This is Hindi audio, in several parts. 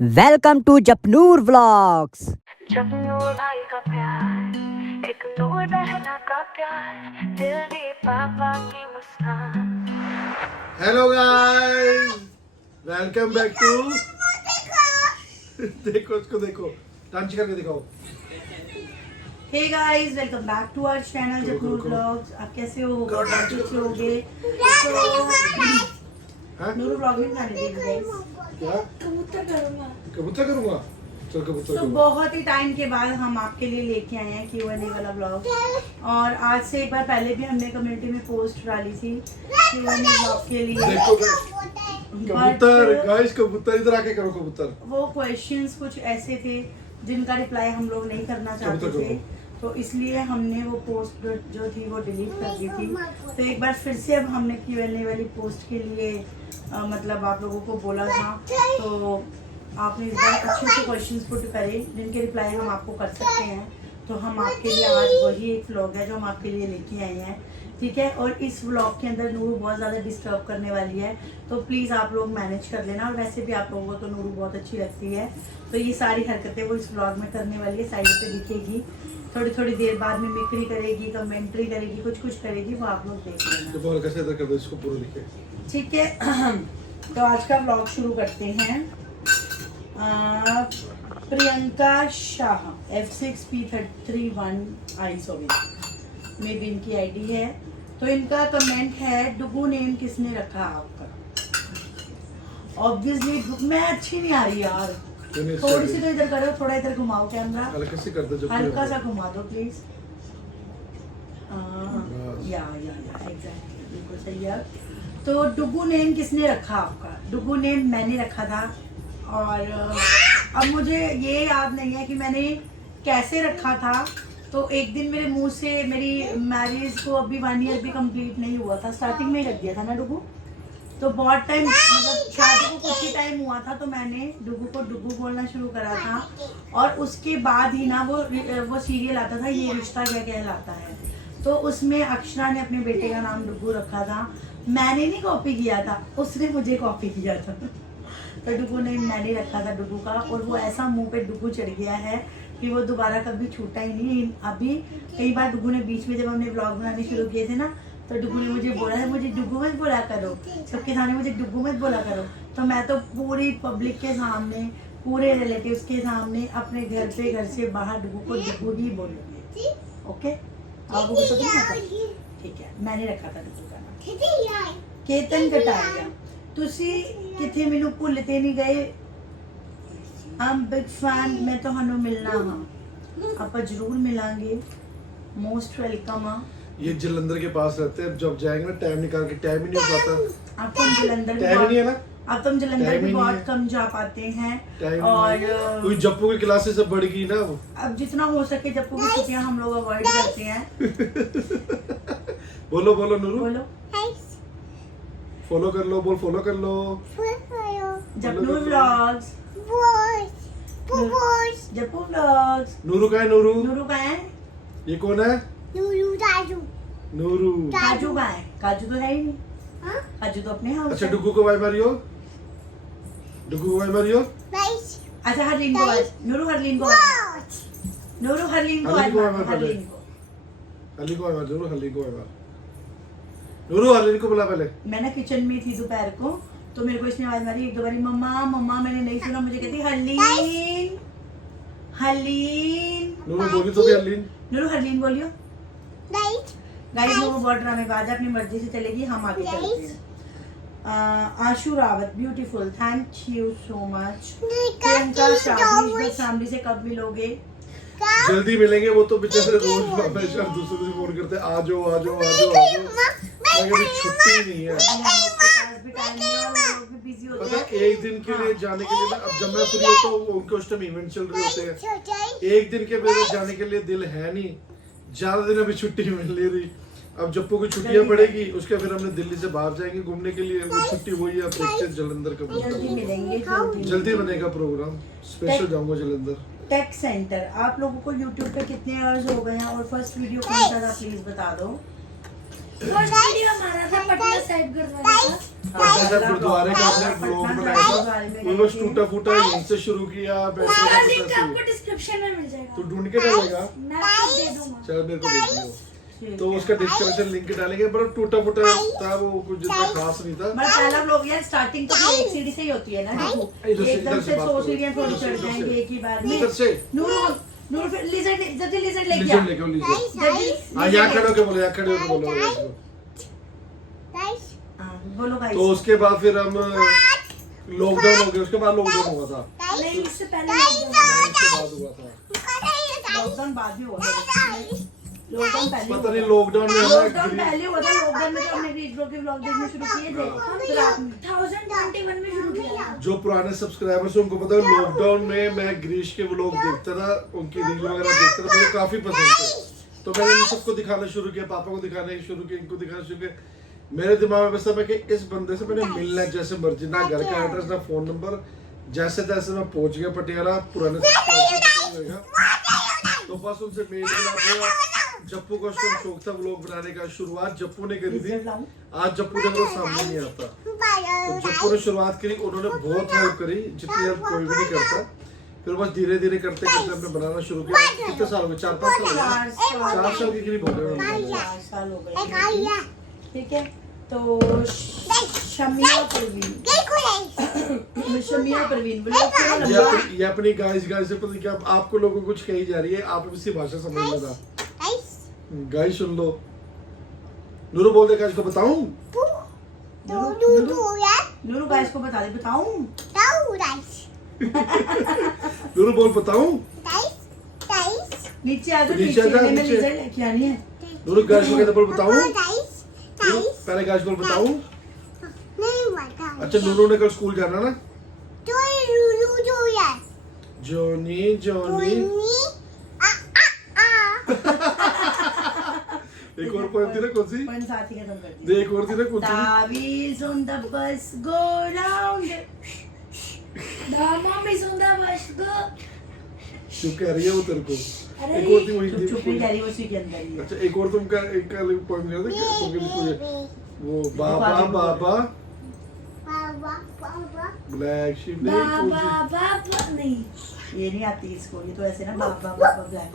Welcome to Japnoor vlogs. Japnoor भाई का प्यार एक दूर बहना का प्यार दिल भी पापा की मुस्कान। Hello guys, welcome back to देखो उसको देखो, डांस करके दिखाओ। Hey guys, welcome back to our channel Japnoor vlogs. आप कैसे हो? बहुत अच्छे होंगे। तो नूरू व्लॉग में बनाने देंगे गाइस। क्या कबूतर करूंगा? चल कबूतर तो करो। बहुत ही टाइम के बाद हम आपके लिए लेके आए हैं Q&A वाला व्लॉग। और आज से एक बार पहले भी हमने कम्युनिटी में पोस्ट डाली थी Q&A व्लॉग के लिए। देखो कबूतर, गाइस कबूतर इधर आके करो कबूतर। वो क्वेश्चंस कुछ ऐसे थे जिनका रिप्लाई हम लोग नहीं करना चाहते थे, तो इसलिए हमने वो पोस्ट जो थी वो डिलीट कर दी थी। तो एक बार फिर से अब हमने Q&A वाली पोस्ट के लिए मतलब आप लोगों को बोला था, तो आपने इस बार अच्छे अच्छे क्वेश्चंस पुट करे जिनके रिप्लाई हम आपको कर सकते हैं। तो हम आपके लिए आज वही एक व्लॉग है जो हम आपके लिए लेके आए हैं, ठीक है। और इस व्लॉग के अंदर नूरू बहुत ज़्यादा डिस्टर्ब करने वाली है, तो प्लीज़ आप लोग मैनेज कर लेना। और वैसे भी आप लोगों को तो नूरू बहुत अच्छी लगती है, तो ये सारी हरकतें वो इस व्लॉग में करने वाली है। साइड पे दिखेगी, थोड़ी थोड़ी देर बाद में मिमिक्री करेगी, कमेंट्री करेगी, कुछ कुछ करेगी, वो आप लोग देख लेना, तो बोल कैसे इधर कर दो इसको पूरा दिखे। ठीक है। तो आज का व्लॉग शुरू करते हैं। प्रियंका शाह F6P31 में भी इनकी आईडी है। तो इनका कमेंट है, डुगू नेम किसने रखा आपका? ऑब्वियसली मैं अच्छी नहीं आ रही यार, थोड़ी सी तो इधर करो, थोड़ा इधर घुमाओ कैमरा, हल्का से कर दो, जब हल्का सा घुमा दो प्लीज। या एग्जैक्टली, बिल्कुल सही है। तो डुगू नेम किसने रखा आपका? डुगू नेम मैंने रखा था, और अब मुझे ये याद नहीं है कि मैंने कैसे रखा था। तो एक दिन मेरे मुंह से, मेरी मैरिज को अभी 1 ईयर भी कंप्लीट नहीं हुआ था, स्टार्टिंग में ही रख दिया था ना डुगू। तो बहुत टाइम, मतलब शादी को कुछ ही टाइम हुआ था, तो मैंने डुगू को डुगू बोलना शुरू करा था। और उसके बाद ही ना वो सीरियल आता था, ये रिश्ता क्या कहलाता है, तो उसमें अक्षरा ने अपने बेटे का नाम डुगू रखा था। मैंने नहीं कॉपी किया था, उसने मुझे कॉपी किया था। तो डुगू ने मैंने रखा था डुगू का, और वो ऐसा मुंह पे डुगू चढ़ गया है कि वो दोबारा कभी छूटा ही नहीं। अभी कई बार डुगू ने बीच में, जब हमने ब्लॉग बनाने शुरू किए थे ना, तो डुगू ने मुझे बोला है, मुझे डुगू मत बोला करो, सबके सामने मुझे डुगू मत बोला करो। तो मैं तो पूरी पब्लिक के सामने, पूरे रिलेटिव्स के सामने, अपने घर पे, घर से बाहर डुगू को डुगू ही बोलूंगी। ओके, आपको तो ठीक है, मैंने रखा था डुगू का नाम। केतन कटारिया, तुसी किथे मैनू भुलते नहीं गए। I'm big fan, मैं ਤੁਹਾਨੂੰ ਮਿਲਣਾ ਹਾਂ, ਆਪਾਂ ਜ਼ਰੂਰ ਮਿਲਾਂਗੇ, मोस्ट वेलकम। ये जलंधर के पास रहते हैं, जब जाएंगे ना टाइम निकाल के, टाइम ही नहीं हो पाता। अब तुम जलंधर टाइम नहीं है ना, अब तुम जलंधर टाइम भी ही नहीं बहुत है। कम जा पाते हैं। टाइम और कोई जप्पू की क्लासेस सब बढ़ गई ना वो। अब जितना हो सके जब को भी छुट्टियां हम लोग अवॉइड करते हैं। बोलो बोलो नूरू, बोलो फॉलो कर लो, बोल फॉलो कर लो। Japnoor vlogs, Jappu vlogs. नूरू का है? नूरू नूरू का है? ये कौन है? नूरू। काजू का है? काजू तो है ही नहीं, काजू तो अपने हाउस अच्छा है। डुगू को वाई मारियो, डुगू को वाई मारियो। अच्छा हरलीन को, नूरू हरलीन को, नूरू हरलीन को, हरलीन को हरलीन को, हरलीन को वाई मार, जरूर हरलीन को वाई मार। नूरू हरलीन को बुला पहले। मैं ना किचन में थी दोपहर को, तो मेरे को इसने आवाज मारी एक दो बारी, मम्मा मम्मा, मैंने नहीं सुना, मुझे कहती हरलीन हरलीन। नूरू बोली तो भी हरलीन। नूरू हरलीन बोलियो। गाइस नूरू बहुत ड्रामेबाज है, अपनी मर्जी से चलेगी, हम आगे चलते हैं। Ashu Rawat, beautiful, thank you so much. Priyanka शादी, फैमिली से कब मिलोगे? जल्दी मिलेंगे, वो तो बेचारे रोज हमेशा दूसरे से फोन करते आ जाओ आ जाओ आ जाओ आ जाओ, मगर छुट्टी नहीं है। भी टाइम नहीं है, और वो लोग भी बिजी होते पता हैं। है, एक दिन के लिए जाने के लिए ना, अब जब मैं फ्री होता हूँ उनके उस टाइम इवेंट चल रहे होते हैं। एक दिन के लिए जाने के लिए दिल है नहीं, ज्यादा दिन अभी छुट्टी मिल नहीं रही। अब जप्पू की छुट्टियां पड़ेगी, उसके फिर हमने दिल्ली से बाहर जाएंगे घूमने के लिए, वो छुट्टी वही है। अब देखते हैं जलंधर कब जल्दी मिलेंगे, जल्दी बनेगा प्रोग्राम, स्पेशल जाऊंगा जलंधर। टेक सेंटर, आप लोगों को YouTube पे कितने आवर्स हो गए हैं, और फर्स्ट वीडियो कौन सा था प्लीज बता दो। वीडियो हमारा था पटना साइड गुरुद्वारा का। पटना साहिब गुरुद्वारे का हमने ब्लॉग बनाया था, वो बस टूटा फूटा यहीं से शुरू किया। सारा लिंक आपको डिस्क्रिप्शन में मिल जाएगा। तो ढूंढ के डालेगा, मैं आपको दे दूंगा। चल मेरे को दे दियो, तो उसका डिस्क्रिप्शन लिंक डालेंगे। पर टूटा फूटा था वो, कुछ जितना खास नहीं था। मतलब पहला व्लॉग यार स्टार्टिंग तो एक सीढ़ी से ही होती है ना, एकदम से 100 सीढ़ियां थोड़ी चढ़ जाएंगे एक ही बार में। इधर से नूर फिर लिजर्ड जल्दी लिजर्ड लेके लिजर्ड आ लेके लिजर्ड। जल्दी हां यहाँ खड़े होके बोलो, यहाँ खड़े होके बोलो। बोलो गाइस। तो उसके बाद फिर हम लॉकडाउन हो गया, उसके बाद लॉकडाउन हुआ था, नहीं उससे पहले उसके बाद हुआ था। लॉकडाउन बाद ही हुआ था। लॉकडाउन पहले पता नहीं लॉकडाउन में लॉकडाउन हमें पहले हुआ था। लॉकडाउन में तो हमने रीच ब्लॉग के व्लॉग देखने शुरू किए थे। फिर आपने 2021 में शुरू किया था। जो पुराने सब्सक्राइबर्स उनको पता है, लॉकडाउन में मैं ग्रीश के व्लॉग देखता था, उनकी रील वगैरह देखता था, मुझे काफी पसंद थे। तो मैंने इन सबको दिखाना शुरू किया, पापा को दिखाना शुरू किया, इनको दिखाना शुरू किया। मेरे दिमाग में बस है कि इस बंदे से मैंने मिलना है जैसे मर्जी, ना घर का एड्रेस ना फोन नंबर, जैसे तैसे मैं पहुंच गया पटियाला। पुराने तो बस उनसे मेल मिला। जप्पू को शौक था व्लॉग बनाने का, शुरुआत जप्पू ने करी थी। आज जप्पू जब वो सामने नहीं आता, तो जप्पू ने शुरुआत करी, उन्होंने बहुत हेल्प करी, जितनी हेल्प कोई भी नहीं करता। फिर बस धीरे धीरे करते करते हमने बनाना शुरू किया। कितने साल हो गए? 4-5 साल हो गए, 4 साल के करीब हो गए। 4 साल हो गए, ठीक है। तो शमिया परवीन व्लॉग थोड़ा लंबा। ये अपनी गाइस से पता नहीं क्या आपको लोगों को कुछ कही जा रही है, आप इसी भाषा समझ लेना। गाइस सुन लो, नूरू बोल दे, गाइस को बताऊं? नूरू गाइस को बता दे, बताऊं? नूरू बोल बताऊं? नीचे आ जाओ, नीचे आ जा, में नीचे। लेजर लेके आनी है। नूरू गाइस को कहते बोल बताऊं? नूरू, पहले गाइस बोल बताऊं? अच्छा नूरू ने कल स्कूल जाना ना? जोनी जोनी। एक और पोएम थी ना, कौन सी? पोएम साथ ही खत्म कर दी। एक और थी ना, कौन सी? Davis on the bus go round. The mom is on the bus go. चुप कह रही है वो तेरे को। अरे एक और थी वही चुप चुप नहीं कह रही, उसी के अंदर ही है। अच्छा एक और तुम का एक का पोएम कर दे, तुम के वो बाबा बाबा ब्लैक शिप बाबा नहीं, ये नहीं आती इसको, ये तो ऐसे ना बाबा बाबा ब्लैक।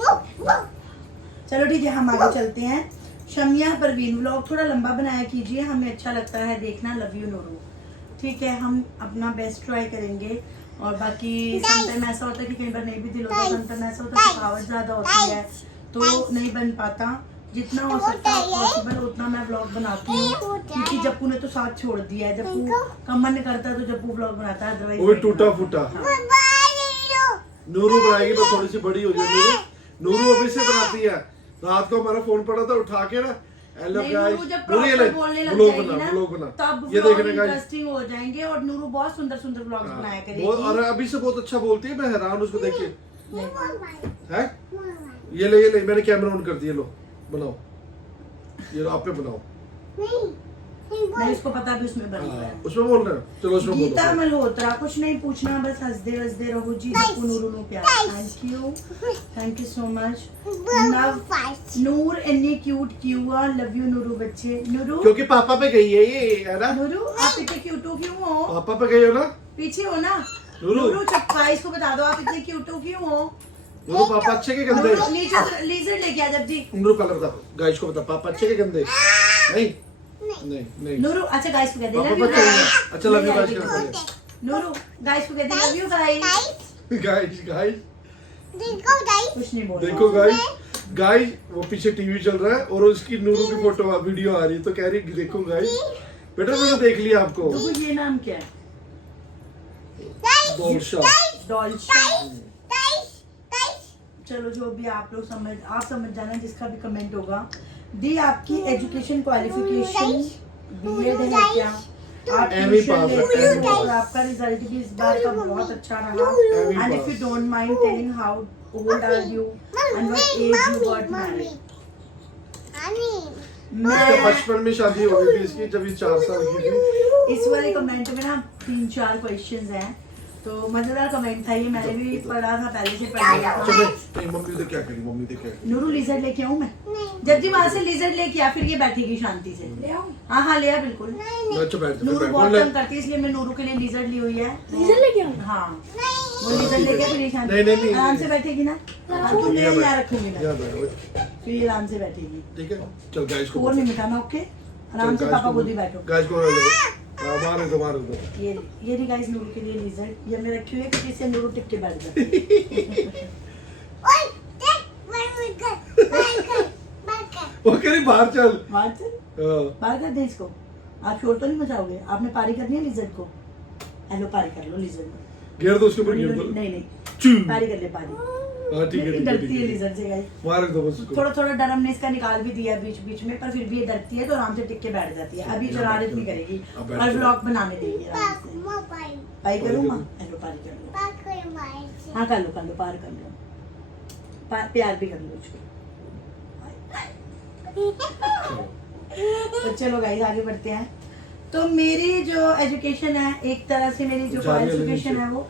चलो ठीक है, हम आगे चलते हैं। शमिया परवीन व्लॉग थोड़ा लंबा बनाया कीजिए, हमें अच्छा लगता है देखना। Love you Nuru. ठीक है, हम अपना बेस्ट ट्राई करेंगे। और बाकी समटाइम ऐसा होता है कि कई बार नहीं भी दिल होता, समटाइम ऐसा होता है थकावट ज्यादा होती है तो नहीं बन पाता। जितना हो सकता है पॉसिबल उतना मैं व्लॉग बनाती हूँ, क्योंकि जप्पू ने तो साथ छोड़ दिया है। जप्पू का मन करता है तो जप्पू व्लॉग बनाता है, अदरवाइज वो टूटा फूटा। नूरू बनाएगी तो थोड़ी सी बड़ी हो जाएगी। नूरू अभी से बनाती है। रात को हमारा फोन पड़ा था, उठा के ना हेलो गाइस, जब प्रॉपर बोलने लग व्लॉग जाएगी ना, बना तब ये देखने गाइस इंटरेस्टिंग हो जाएंगे। और नूरू बहुत सुंदर सुंदर व्लॉग्स बनाया करेगी। और अभी से बहुत अच्छा बोलती है, मैं हैरान उसको देख के। है ये ले मैंने कैमरा ऑन कर दिया, लो बनाओ, ये लो आप पे बनाओ। नहीं, इसको पता भी उसमें बन रहा है। उसमें बोल रहे हो, चलो उसमें बोलो। गीता मल्होत्रा, कुछ नहीं पूछना, बस हंसदे हंसदे रहो जी। जप्पू नूरू नु प्यार, थैंक यू सो मच। नूर इतनी क्यूट क्यों आ? लव यू नूरू बच्चे। नूरू क्योंकि पापा पे गई है ये, है ना? नूरू आप इतने क्यूट क्यों हो? पापा पे गई हो ना? पीछे हो ना नूरू? नूरू चप्पा, इसको बता दो आप इतने क्यूट क्यों हो? नूरू पापा अच्छे के गंदे? नूरू नीचे लेजर लेके आ जब जी। नूरू पहले बता, गाइस को बता पापा अच्छे के गंदे? नहीं नहीं नहीं नूरू अच्छा गाइस को कह दे पापा लव यू बच्चे गाइस। अच्छा लव यू गाइस कर नूरू गाइस को कह दे love you guys. Guys guys कुछ नहीं बोल देखो गाइस वो पीछे टीवी चल रहा है और उसकी नूरू की फोटो वीडियो आ रही है, तो कह रही देखो गाइस। बेटा मैंने देख लिया आपको। तो ये नाम क्या है? डॉल्शा। डॉल्शा। चलो जो भी आप लोग आप समझ जाना, जिसका भी कमेंट होगा। दी आपकी एजुकेशन क्वालिफिकेशन बीएड है क्या? आप एमई ट्यूशन पास है, लेते एमई हो पास। और आपका रिजल्ट भी इस बार का बहुत अच्छा रहा। Me and if pass. You don't mind telling how old are you and what age you got married? इसके मैं बचपन में शादी हो गई थी इसकी, जब ये 4 साल की थी। इस वाले कमेंट में ना 3-4 क्वेश्चंस हैं, तो मजेदार कमेंट था ये, मैंने भी पढ़ा था, पहले से पढ़ लिया था। चलो नहीं, मम्मी तो क्या करी, मम्मी तो क्या करी। नूरू लिजर्ड लेके आऊं मैं? जब जी वहां से लिजर्ड लेके आ, फिर ये बैठेगी शांति से। ले आओ। हाँ हाँ ले आ बिल्कुल। अच्छा बैठ नूरू बैठ बहुत बोल तंग करती है, इसलिए मैं नूरू के लिए लिजर्ड ली हुई है। लीजर लेके आओ। हाँ वो लिजर्ड लेके फिर ये शांति नहीं, आराम से बैठेगी ना। हाँ, तुम ले यहाँ रखूंगी ना, यहाँ बैठ, फिर आराम से बैठेगी। ठीक है। चल गाइस को शोर नहीं मिटाना, ओके? आराम से पापा गोदी बैठो। गाइस को मारो दो। ये रही गाइस नूरू के लिए लिजर्ड, ये मैं रखी हुई है क्योंकि इससे नूरू टिक के बैठ जाती है। वो कह रही बाहर चल। बाहर चल, बाहर कर दे इसको। आप शोर तो नहीं मचाओगे? आपने पारी करनी है लिजर्ड को? हेलो पारी कर लो लिजर्ड को। घेर दो उसके ऊपर, घेर दो। नहीं चू। पारी कर ले पारी। हाँ ठीक है, डरती है लिजर्ड से गाइस। मार दो बस उसको। थोड़ा थोड़ा डर हमने इसका निकाल भी दिया बीच बीच में, पर फिर भी ये डरती है तो आराम से टिक के बैठ जाती है। अभी शरारत नहीं करेगी अब बैठ और जाओ। व्लॉग बनाने देगी आराम से। पारी करूँ माँ? हेलो पारी कर लो। हाँ कर लो पार कर लो, प्यार भी कर लो उसको। तो चलो गाइस आगे बढ़ते हैं। तो मेरी जो एजुकेशन है, एक तरह से मेरी जो क्वालिफिकेशन है वो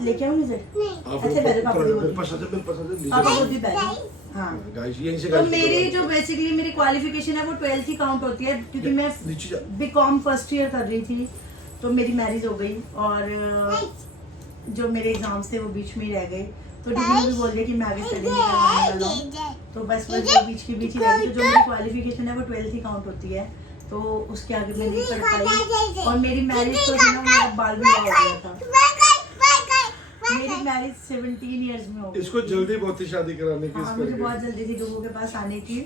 लेके आऊँ मुझे? अच्छा बैठो पापा की गोदी। पापा गोदी बैठो। हाँ गाइस यहीं से तो मेरी जो बेसिकली मेरी क्वालिफिकेशन है वो 12th ही काउंट होती है, क्योंकि मैं बीकॉम फर्स्ट ईयर कर रही थी तो मेरी मैरिज हो गई और जो मेरे एग्जाम्स थे वो बीच में ही रह गए। तो डिग्री भी बोल रही कि मैं आगे स्टडी नहीं करवाने वाला हूँ, तो बस वो बीच की बीच ही रह गई। तो जो मेरी क्वालिफिकेशन है वो 12th ही काउंट होती है, तो उसके आगे मैं नहीं पढ़ पाई। और मेरी मैरिज तो ना मेरा बाल विवाह हो गया था। मेरी मैरिज 17 इयर्स में हो गई। इसको जल्दी बहुत ही शादी कराने की हाँ मुझे बहुत जल्दी थी डुगू के पास आने की,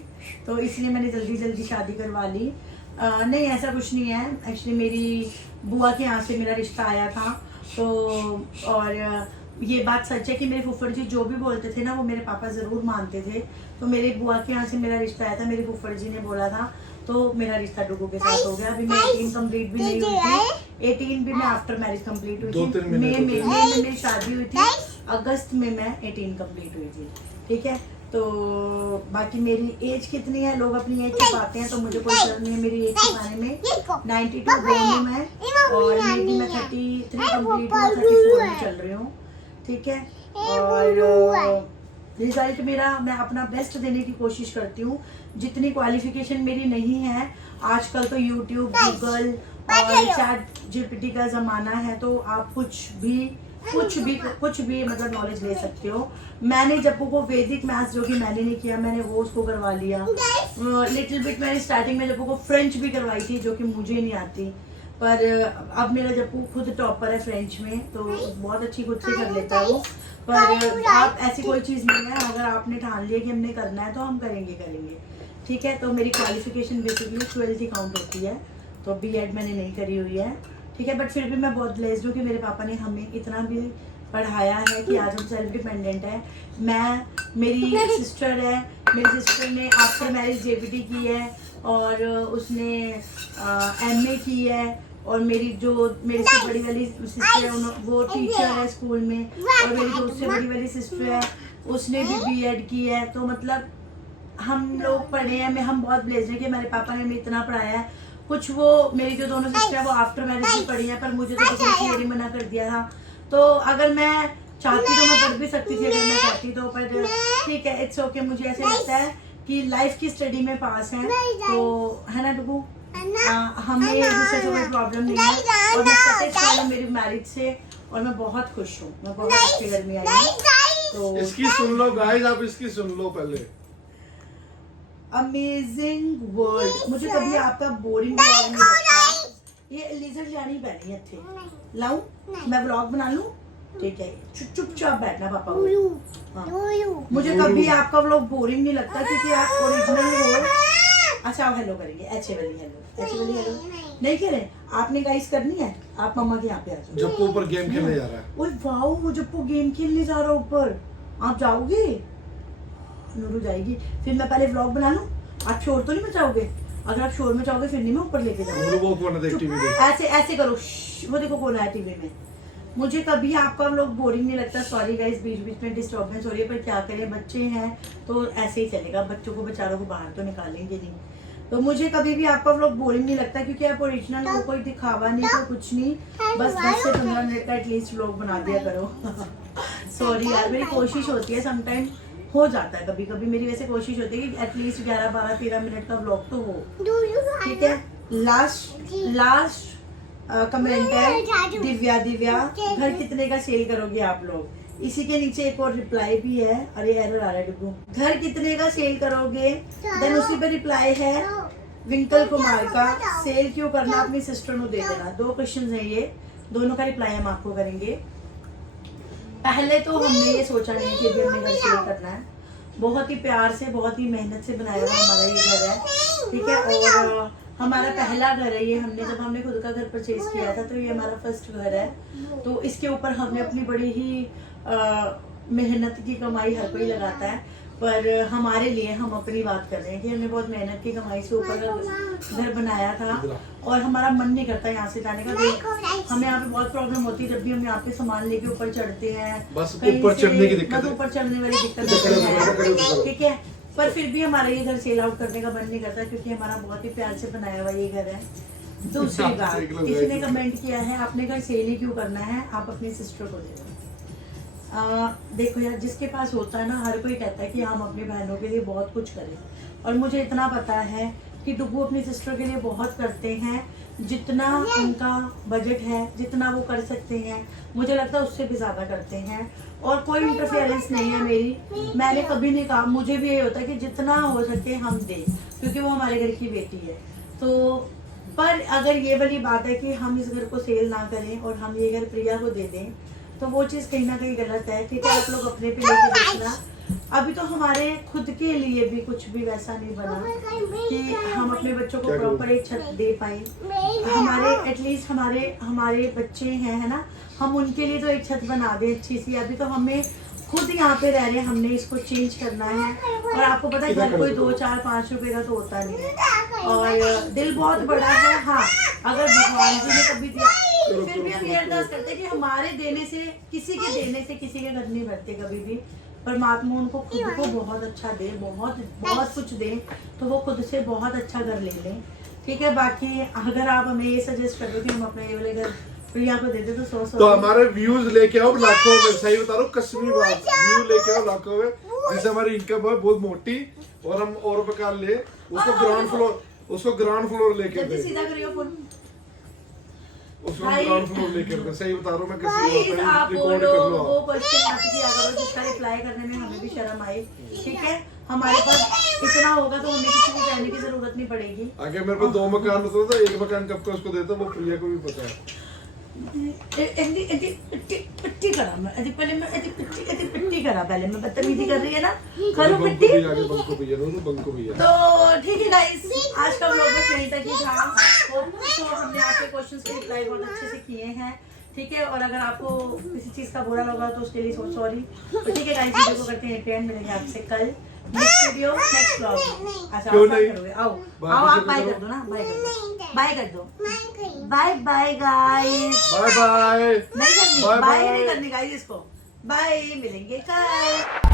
तो इसलिए मैंने जल्दी शादी करवा ली। नहीं ऐसा कुछ नहीं है, एक्चुअली मेरी बुआ के यहाँ से मेरा रिश्ता आया था। तो और ये बात सच है कि मेरे फुफड़ जी जो भी बोलते थे ना वो मेरे पापा ज़रूर मानते थे। तो मेरी बुआ के यहाँ से मेरा रिश्ता आया था, मेरे फुफड़ जी ने बोला था, तो मेरा रिश्ता डुगू के साथ हो गया। अभी मैं 18 कंप्लीट भी नहीं हुई थी, 18 भी मैं आफ्टर मैरिज कंप्लीट हुई थी। मई में मेरी शादी हुई थी, अगस्त में मैं 18 कंप्लीट हुई थी। ठीक है, तो बाकी मेरी एज कितनी है, लोग अपनी एज छुपाते हैं, तो मुझे कोई डर नहीं है मेरी एज छुपाने में। 92 बोर्न हूँ मैं, और मेरी मैं 33 कंप्लीट हुआ, 34 में चल रही हूँ। ठीक है, और रिजल्ट मेरा मैं अपना बेस्ट देने की कोशिश करती हूँ। जितनी क्वालिफिकेशन मेरी नहीं है, आजकल तो यूट्यूब, गूगल और चैट जीपीटी का ज़माना है, तो आप कुछ भी मतलब नॉलेज ले सकते हो। मैंने जप्पू को वैदिक मैथ्स जो कि मैंने नहीं किया, मैंने वो उसको करवा लिया। लिटिल बिट मैंने स्टार्टिंग में जप्पू को फ्रेंच भी करवाई थी जो कि मुझे नहीं आती, पर अब मेरा जप्पू खुद टॉपर है फ्रेंच में, तो बहुत अच्छी खुद से कर लेता है वो। पर आप ऐसी कोई चीज़ नहीं है, अगर आपने ठान लिया कि हमने करना है तो हम करेंगे। ठीक है, तो मेरी क्वालिफिकेशन बेसिकली 12th ही काउंट होती है, तो बीएड मैंने नहीं करी हुई है। ठीक है, बट फिर भी मैं बहुत ब्लेस्ड हूँ कि मेरे पापा ने हमें इतना भी पढ़ाया है कि आज हम सेल्फ डिपेंडेंट है। मेरी सिस्टर है, मेरी सिस्टर ने आफ्टर मैरिज जेपीटी की है और उसने एमए की है, और मेरी से बड़ी वाली सिस्टर है वो टीचर है स्कूल में, और मेरी जो उससे बड़ी वाली सिस्टर है उसने भी बीएड की है। तो मतलब हम लोग पढ़े हैं, हम बहुत ब्लेस्ड हैं कि मेरे पापा ने हमें इतना पढ़ाया है। कुछ वो मेरी जो दोनों सिस्टर है वो आफ्टर मैरिज भी पढ़ी है, पर मुझे तो किसी ने मना कर दिया था। तो अगर मैं चाहती तो मैं पढ़ भी सकती थी अगर मैं चाहती तो, पर ठीक है, इट्स ओके। मुझे ऐसे लगता है कि लाइफ की स्टडी में पास है, तो है ना डुगू, हमें एक दूसरे से कोई प्रॉब्लम नहीं है, और मैं सैटिस्फाइड हूँ मेरी मैरिज से, और मैं बहुत खुश हूँ, मैं बहुत अच्छे घर में आई हूँ। तो इसकी सुन लो गाइस, आप इसकी सुन लो पहले। अमेजिंग वर्ल्ड, मुझे कभी आपका बोरिंग व्लॉग नहीं लगता। ये लेजर जानी पहनी है थे, लाऊं मैं व्लॉग बना लूं? ठीक है, चुपचाप बैठना पापा। हाँ। मुझे कभी आपका व्लॉग बोरिंग नहीं लगता क्योंकि आप ओरिजिनल हो। अच्छा आप हेलो करेंगे, अच्छे वाली हेलो नहीं कह रहे आपने गाइस करनी है, आप मम्मा के यहाँ पे आ जाओ। जब वो ऊपर गेम खेलने जा रहा है, ओए वाओ, वो जब वो गेम खेलने जा रहा है ऊपर, आप जाओगे? नूरू जाएगी, फिर मैं पहले व्लॉग बना लूं। आप शोर तो नहीं मचाओगे? अगर आप शोर मचाओगे फिर नहीं मैं ऊपर लेके जाऊंगी। वो कौन है देख टीवी देख। ऐसे करो, वो देखो कौन है टीवी में। मुझे कभी आपका व्लॉग बोरिंग नहीं लगता। सॉरी गाइस, बीच में डिस्टर्बेंस हो रही है, पर क्या करें, बच्चे हैं तो ऐसे ही चलेगा। बच्चों को बेचारों को बाहर तो निकालेंगे नहीं। तो मुझे कभी भी आपका व्लॉग बोरिंग नहीं लगता, क्योंकि आप ओरिजिनल हो, कोई दिखावा नहीं, कोई कुछ नहीं, बस 10 से 15 मिनट का एटलीस्ट व्लॉग बना दिया करो। सॉरी यार, मेरी कोशिश होती है, समटाइम हो जाता है, कभी कभी मेरी वैसे कोशिश होती है कि एटलीस्ट 11, 12, 13 मिनट का व्लॉग तो हो, ठीक है। लास्ट कमेंट है दिव्या घर कितने का सेल करोगे आप लोग। इसी के नीचे एक और रिप्लाई भी है, अरे एरर आ रहा है डुगू, घर कितने का सेल करोगे। देन उसी पे रिप्लाई है विंकल कुमार का, सेल क्यों करना, अपनी सिस्टर को दे देना। 2 क्वेश्चन है ये, दोनों का रिप्लाई हम आपको करेंगे। पहले तो हमने ये सोचा नहीं कि अभी हमने घर सेल करना है, बहुत ही प्यार से, बहुत ही मेहनत से बनाया हुआ हमारा ये घर है, ठीक है। और हमारा पहला घर है ये, जब हमने खुद का घर परचेज किया था तो ये हमारा फर्स्ट घर है। तो इसके ऊपर हमने अपनी बड़ी ही मेहनत की कमाई, हर कोई लगाता है, पर हमारे लिए हम अपनी बात कर रहे हैं कि हमने बहुत मेहनत की कमाई से ऊपर घर बनाया था और हमारा मन नहीं करता यहाँ से जाने का। हमें यहाँ पे बहुत प्रॉब्लम होती है जब भी हम यहाँ पे सामान लेके ऊपर चढ़ते हैं, बस ऊपर चढ़ने की दिक्कत, ऊपर चढ़ने वाली दिक्कत है, ठीक है। पर फिर भी हमारा ये घर सेल आउट करने का मन नहीं करता, क्योंकि हमारा बहुत ही प्यार से बनाया हुआ ये घर है। दूसरी बात, किसी ने कमेंट किया है आपने घर सेल ही क्यों करना है, आप अपनी सिस्टर को दे दो। देखो यार, जिसके पास होता है ना, हर कोई कहता है कि हम अपनी बहनों के लिए बहुत कुछ करें, और मुझे इतना पता है कि डुगू अपनी सिस्टर के लिए बहुत करते हैं, जितना उनका बजट है, जितना वो कर सकते हैं, मुझे लगता है उससे भी ज़्यादा करते हैं। और कोई इंटरफेरेंस नहीं है मेरी, मैंने कभी नहीं कहा, मुझे भी ये होता है कि जितना हो सके हम दें, क्योंकि वो हमारे घर की बेटी है। तो पर अगर ये वाली बात है कि हम इस घर को सेल ना करें और हम ये घर प्रिया को दे दें, तो वो चीज़ कहीं ना कहीं गलत है, ठीक है। आप लोग अपने पे लेके देखना, अभी तो हमारे खुद के लिए भी कुछ भी वैसा नहीं बना कि हम अपने बच्चों को प्रॉपर एक छत दे पाए। हमारे एटलीस्ट हमारे बच्चे हैं, है ना, हम उनके लिए तो एक छत बना दें अच्छी सी। अभी तो हमें खुद यहाँ पे रह रहे हैं, हमने इसको चेंज करना है। और आपको पता है घर कोई 2, 4, 5 रुपए का तो होता नहीं है, और दिल बहुत बड़ा है। हाँ, अगर भगवान जी ने कभी दिया, फिर भी हम ये अरदास करते हैं कि हमारे देने से, किसी के देने से किसी के घर नहीं भरते कभी भी। परमात्मा उनको खुद को बहुत अच्छा दे, बहुत कुछ दे, तो वो खुद से बहुत अच्छा घर ले लें, ठीक है। बाकी अगर आप हमें ये सजेस्ट कर दो कि हम अपने ये वाले घर प्रिया को दे दे, तो 100 तो हमारे व्यूज लेके आओ लाखों में, सही बता रहा हूँ, कश्मीरी बात, व्यू लेके आओ लाखों में, जिससे हमारी इनकम है बहुत मोटी, और हम और प्रकार ले उसको ग्राउंड फ्लोर लेके दे, सीधा करियो फोन, उसको ग्राउंड फ्लोर लेके दे, सही बता रहा हूँ मैं, गाइस आप रिकॉर्ड कर लो। वो क्वेश्चन मत किया करो जिसका रिप्लाई करने में हमें भी शर्म आई, ठीक है। हमारे पास इतना होगा तो हमें किसी को कहने की जरूरत नहीं पड़ेगी। आगे मेरे पास 2 मकान होता था, 1 मकान कब का उसको देता, वो प्रिया को भी पता है। पिट्टी करा मैं, पहले मैं पिट्टी करा, पहले मैं बदतमीजी कर रही है ना, करो पिट्टी। तो ठीक है गाइस, आज का व्लॉग बस यहीं तक ही था। तो हमने आपके क्वेश्चंस के रिप्लाई बहुत अच्छे से किए हैं, ठीक है। और अगर आपको किसी चीज का बुरा लगा तो उसके लिए सॉरी। तो ठीक है गाइस, वीडियो को करते हैं एंड, मिलेंगे आपसे कल नेक्स्ट वीडियो, नेक्स्ट व्लॉग। अच्छा आप क्या करोगे, आओ आप बाय कर दो ना, बाय कर दो, bye bye guys, bye bye, नहीं करनी, बाय नहीं करनी गाइस, इसको बाय, मिलेंगे कल।